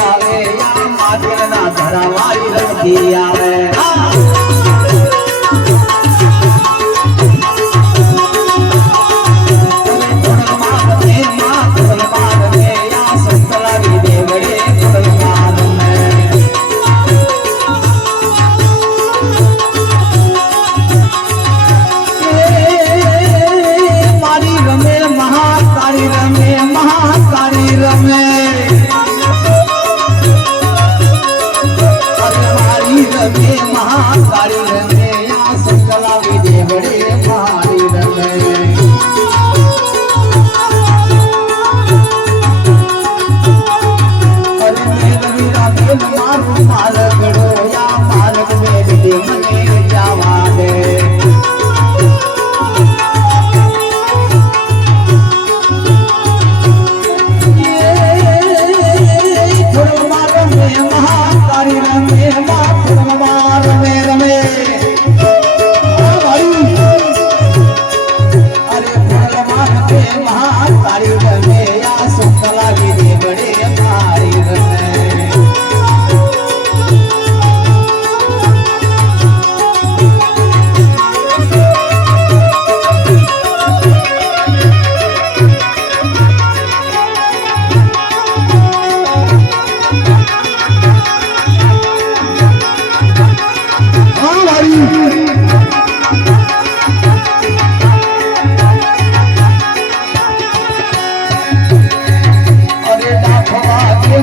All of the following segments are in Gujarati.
આવે યા માધ્યના ધરાવાળી રમતી આવે सर्वे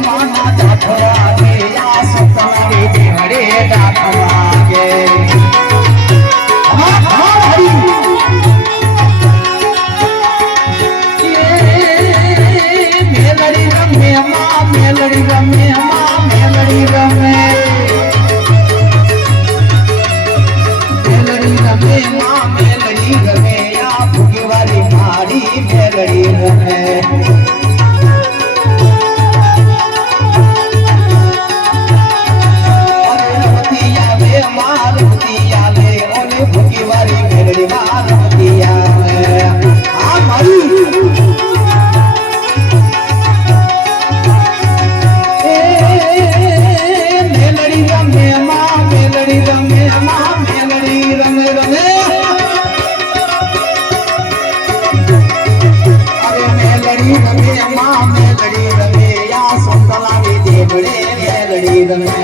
માના જાખવા દે આ સુતા રે હરે જાખવા Amen. ಗಡಿದನೆ ಮಾಮ ಗಡಿದನೆ ಯಾ ಸೊಂದಲಾಗಿ ದೇವಳೇ ಗಡಿದನೆ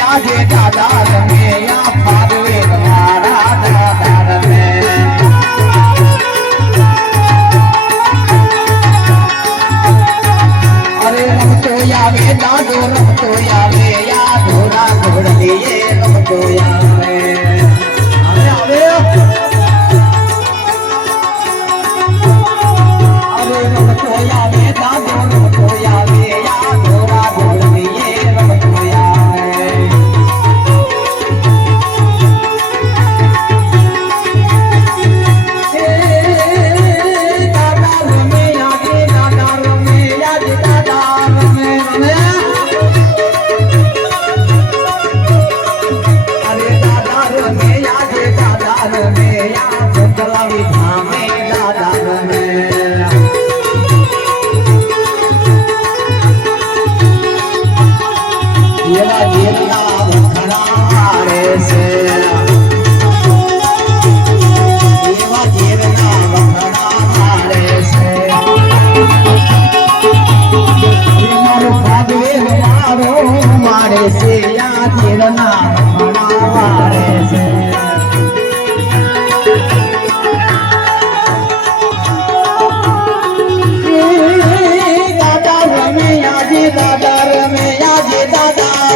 आगे दादा